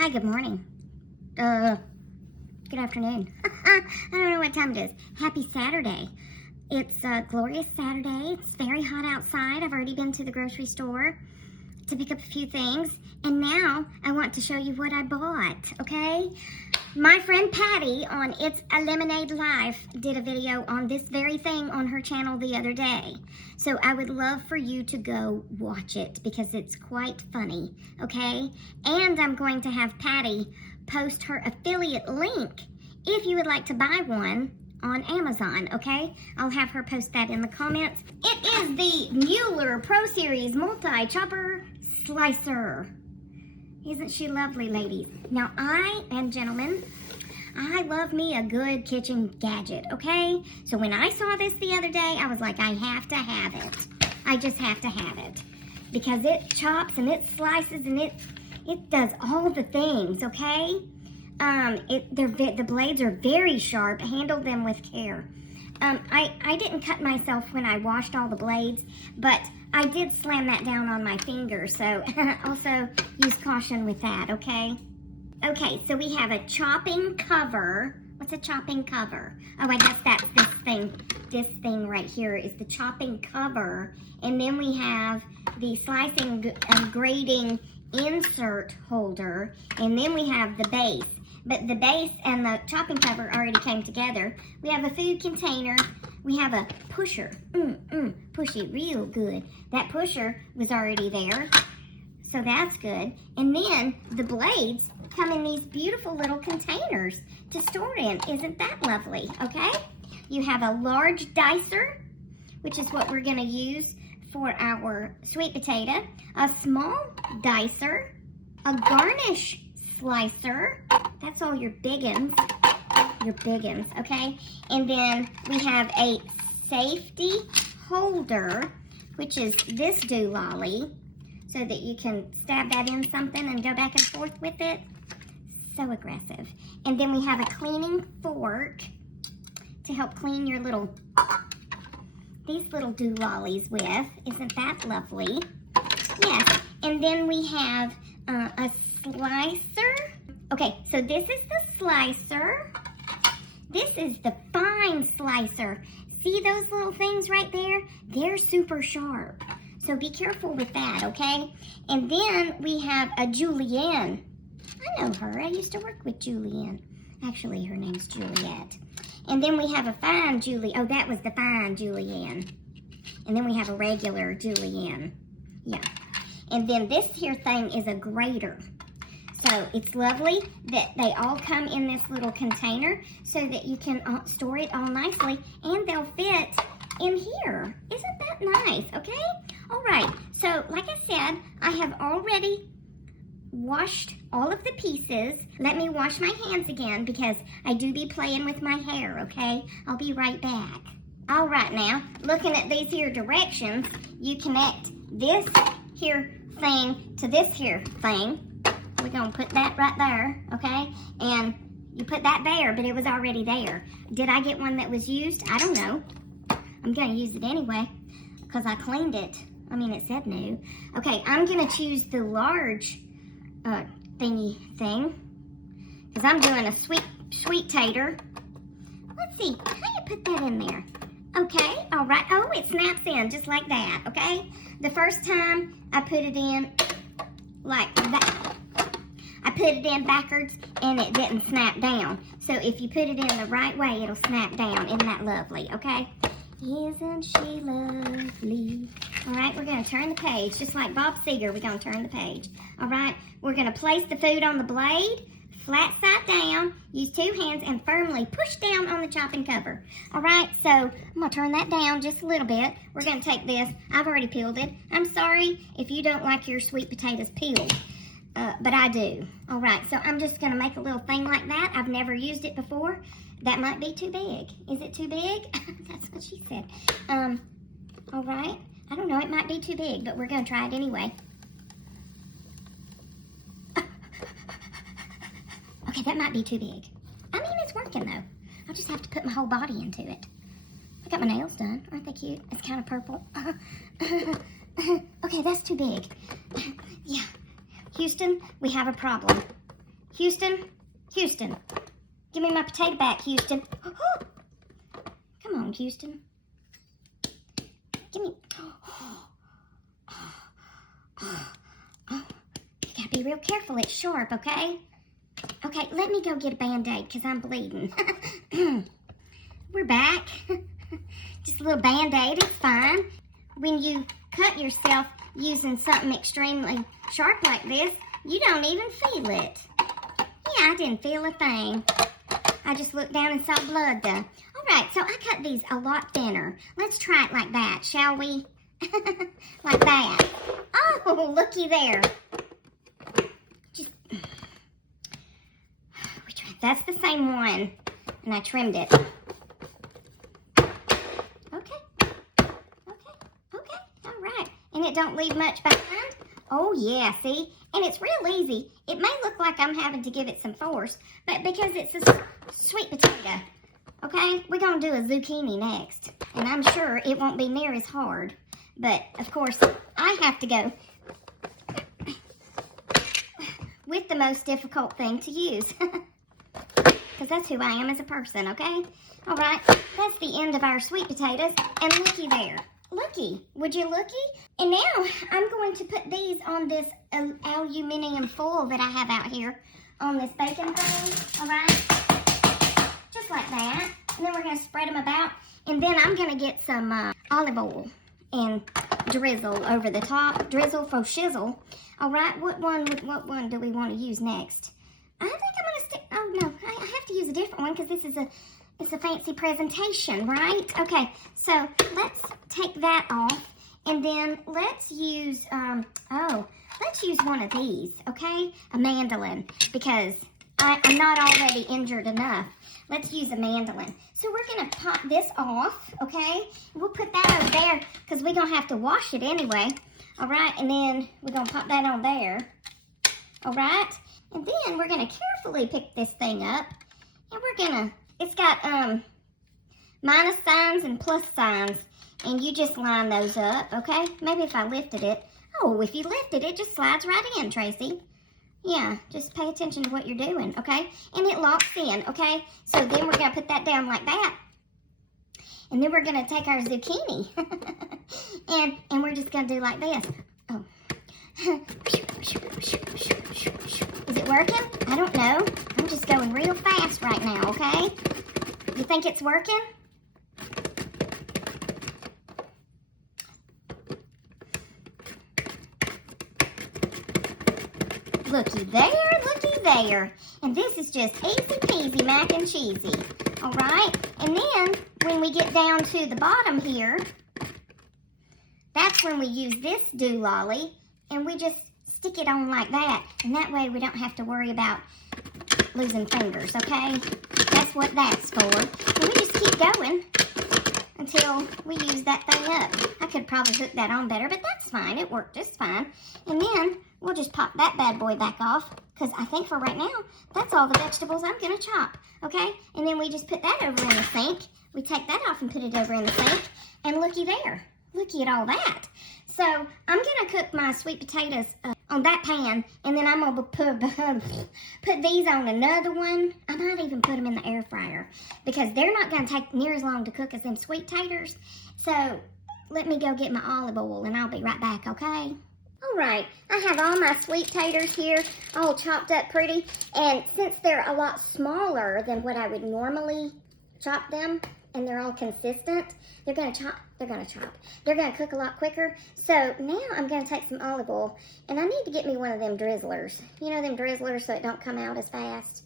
Hi, good morning. Good afternoon. I don't know what time it is. Happy Saturday. It's a glorious Saturday. It's very hot outside. I've already been to the grocery store to pick up a few things. And now I want to show you what I bought, okay? My friend Patty on It's a Lemonade Life did a video on this very thing on her channel the other day. So I would love for you to go watch it because it's quite funny, okay? And I'm going to have Patty post her affiliate link if you would like to buy one on Amazon, okay? I'll have her post that in the comments. It is the Mueller Pro Series Multi-Chopper Slicer. Isn't she lovely, ladies? Now, and gentlemen, I love me a good kitchen gadget, okay? So when I saw this the other day, I was like, I have to have it. I just have to have it. Because it chops and it slices and it does all the things, okay? The blades are very sharp. Handle them with care. I didn't cut myself when I washed all the blades, but I did slam that down on my finger, so also use caution with that, okay? Okay, so we have a chopping cover. What's a chopping cover? Oh, I guess that's this thing. This thing right here is the chopping cover, and then we have the slicing and grating insert holder, and then we have the base. But the base and the chopping cover already came together. We have a food container. We have a pusher. Push it real good. That pusher was already there, so that's good. And then the blades come in these beautiful little containers to store in. Isn't that lovely, okay? You have a large dicer, which is what we're gonna use for our sweet potato, a small dicer, a garnish slicer. That's all your big uns, okay? And then we have a safety holder, which is this doolally, so that you can stab that in something and go back and forth with it. So aggressive. And then we have a cleaning fork to help clean your these little doolollies with. Isn't that lovely? Yes. And then we have a slicer. Okay, so this is the slicer. This is the fine slicer. See those little things right there? They're super sharp. So be careful with that, okay? And then we have a julienne. I know her. I used to work with Julienne. Actually, her name's Juliet. And then we have a fine oh, that was the fine julienne. And then we have a regular julienne. Yeah. And then this here thing is a grater. So it's lovely that they all come in this little container so that you can store it all nicely and they'll fit in here. Isn't that nice, okay? All right, so like I said, I have already washed all of the pieces. Let me wash my hands again because I do be playing with my hair, okay? I'll be right back. All right now, looking at these here directions, you connect this here thing to this here thing. We're gonna put that right there, okay? And you put that there, but it was already there. Did I get one that was used? I don't know. I'm gonna use it anyway, because I cleaned it. I mean, it said new. Okay, I'm gonna choose the large thingy thing, because I'm doing a sweet tater. Let's see, how you put that in there? Okay, all right. Oh, it snaps in just like that, okay? The first time I put it in like that. I put it in backwards and it didn't snap down. So if you put it in the right way, it'll snap down. Isn't that lovely, okay? Isn't she lovely? All right, we're gonna turn the page. Just like Bob Seger, we're gonna turn the page. All right, we're gonna place the food on the blade, flat side down, use two hands and firmly push down on the chopping cover. All right, so I'm gonna turn that down just a little bit. We're gonna take this, I've already peeled it. I'm sorry if you don't like your sweet potatoes peeled. But I do. All right, so I'm just gonna make a little thing like that. I've never used it before. That might be too big. Is it too big? That's what she said. All right. I don't know, it might be too big, but we're gonna try it anyway. Okay, that might be too big. I mean, it's working though. I'll just have to put my whole body into it. I got my nails done. Aren't they cute? It's kind of purple. Okay, that's too big. Yeah. Houston, we have a problem. Houston, Houston, give me my potato back, Houston. Come on, Houston. Give me. You gotta be real careful. It's sharp, okay? Okay, let me go get a Band-Aid because I'm bleeding. We're back. Just a little Band-Aid, it's fine. When you cut yourself using something extremely sharp like this, you don't even feel it. Yeah, I didn't feel a thing. I just looked down and saw blood though. All right, so I cut these a lot thinner. Let's try it like that, shall we? Like that. Oh, looky there. That's the same one, and I trimmed it. Okay, all right. And it don't leave much behind. Oh yeah, see? And it's real easy. It may look like I'm having to give it some force, but because it's a sweet potato, okay? We're gonna do a zucchini next, and I'm sure it won't be near as hard. But of course, I have to go with the most difficult thing to use. Because that's who I am as a person, okay? All right, that's the end of our sweet potatoes. And looky there. Looky. Would you looky? And now I'm going to put these on this aluminum foil that I have out here on this baking thing, all right? Just like that. And then we're going to spread them about. And then I'm going to get some olive oil and drizzle over the top. Drizzle for shizzle. All right, what one do we want to use next? I think I'm going to stick, oh no, I have to use a different one because this is a fancy presentation, right? Okay, so let's take that off and then let's use, let's use one of these, okay? A mandolin, because I'm not already injured enough. Let's use a mandolin. So we're going to pop this off, okay? We'll put that over there because we're going to have to wash it anyway, all right? And then we're going to pop that on there, all right? And then we're going to carefully pick this thing up. And we're going to, it's got minus signs and plus signs. And you just line those up, okay? Maybe if I lifted it. Oh, if you lifted it, just slides right in, Tracy. Yeah, just pay attention to what you're doing, okay? And it locks in, okay? So then we're going to put that down like that. And then we're going to take our zucchini. and we're just going to do like this. Oh. Is it working? I don't know. I'm just going real fast right now, okay? You think it's working? Looky there, looky there. And this is just easy peasy mac and cheesy. All right? And then when we get down to the bottom here, that's when we use this doololly and we just stick it on like that. And that way we don't have to worry about losing fingers, okay? That's what that's for. And we just keep going until we use that thing up. I could probably hook that on better, but that's fine. It worked just fine. And then we'll just pop that bad boy back off because I think for right now, that's all the vegetables I'm going to chop, okay? And then we just put that over in the sink. We take that off and put it over in the sink. And looky there. Looky at all that. So I'm going to cook my sweet potatoes on that pan, and then I'm going to put these on another one. I might even put them in the air fryer because they're not going to take near as long to cook as them sweet taters. So let me go get my olive oil, and I'll be right back, okay? All right, I have all my sweet taters here all chopped up pretty, and since they're a lot smaller than what I would normally chop them, and they're all consistent, they're going to cook a lot quicker. So now I'm going to take some olive oil, and I need to get me one of them drizzlers. You know, them drizzlers so it don't come out as fast.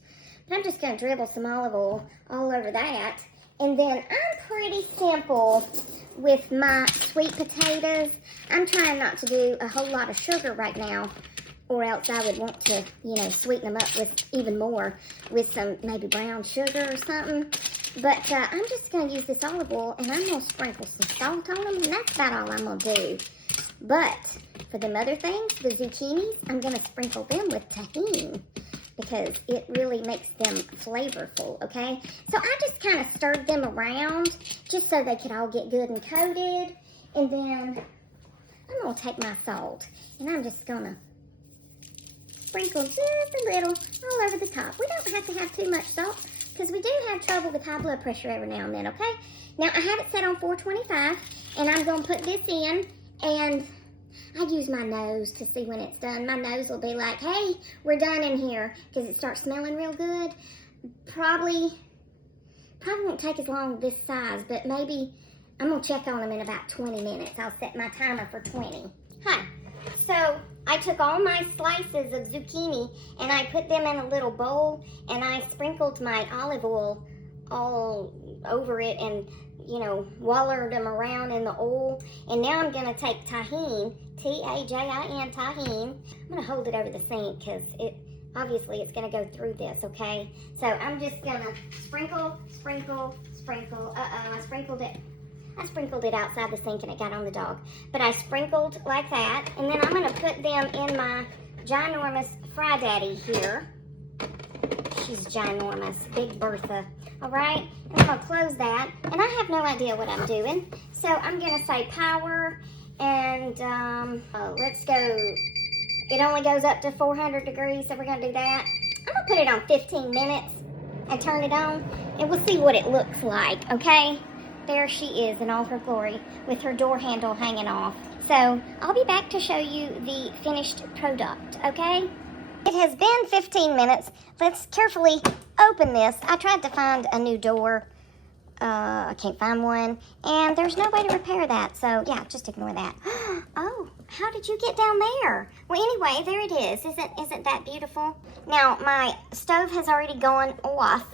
But I'm just going to dribble some olive oil all over that. And then I'm pretty simple with my sweet potatoes. I'm trying not to do a whole lot of sugar right now, or else I would want to, you know, sweeten them up with even more with some maybe brown sugar or something. But I'm just going to use this olive oil, and I'm going to sprinkle some salt on them, and that's about all I'm going to do. But for them other things, the zucchinis, I'm going to sprinkle them with tahini because it really makes them flavorful, okay? So I just kind of stirred them around just so they could all get good and coated. And then I'm going to take my salt, and I'm just going to sprinkle just a little all over top. We don't have to have too much salt because we do have trouble with high blood pressure every now and then, okay? Now, I have it set on 425, and I'm going to put this in, and I use my nose to see when it's done. My nose will be like, hey, we're done in here, because it starts smelling real good. Probably won't take as long this size, but maybe I'm going to check on them in about 20 minutes. I'll set my timer for 20. Hi. So I took all my slices of zucchini and I put them in a little bowl and I sprinkled my olive oil all over it and, you know, wallered them around in the oil. And now I'm going to take tahine, T-A-J-I-N, tahine. I'm going to hold it over the sink because obviously it's going to go through this, okay? So I'm just going to sprinkle. I sprinkled it outside the sink and it got on the dog. But I sprinkled like that. And then I'm going to put them in my ginormous Fry Daddy here. She's ginormous. Big Bertha. All right? And I'm going to close that. And I have no idea what I'm doing. So I'm going to say power. And let's go. It only goes up to 400 degrees. So we're going to do that. I'm going to put it on 15 minutes and turn it on. And we'll see what it looks like. Okay? There she is in all her glory with her door handle hanging off. So I'll be back to show you the finished product, okay? It has been 15 minutes. Let's carefully open this. I tried to find a new door. I can't find one. And there's no way to repair that. So yeah, just ignore that. Oh, how did you get down there? Well, anyway, there it is. Isn't that beautiful? Now, my stove has already gone off.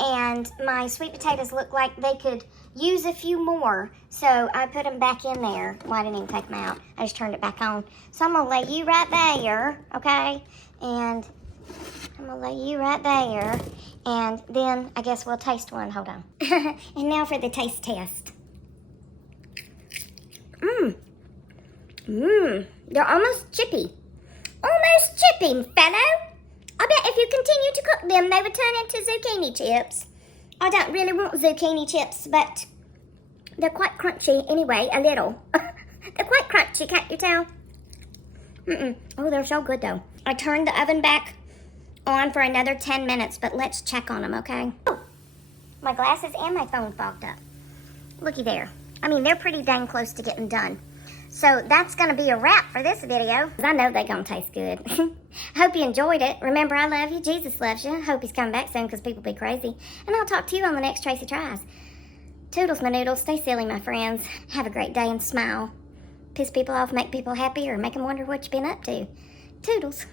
And my sweet potatoes look like they could use a few more. So I put them back in there. Well, I didn't even take them out. I just turned it back on. So I'm going to lay you right there, okay? And I'm going to lay you right there. And then I guess we'll taste one. Hold on. And now for the taste test. They're almost chippy. Almost chippy, fellow. I bet if you continue to cook them, they would turn into zucchini chips. I don't really want zucchini chips, but they're quite crunchy anyway, a little. They're quite crunchy, can't you tell? Oh, they're so good, though. I turned the oven back on for another 10 minutes, but let's check on them, okay? Oh, my glasses and my phone fogged up. Looky there. I mean, they're pretty dang close to getting done. So that's going to be a wrap for this video. Because I know they're going to taste good. I hope you enjoyed it. Remember, I love you. Jesus loves you. I hope he's coming back soon because people be crazy. And I'll talk to you on the next Tracy Tries. Toodles, my noodles. Stay silly, my friends. Have a great day and smile. Piss people off, make people happy, or make them wonder what you've been up to. Toodles.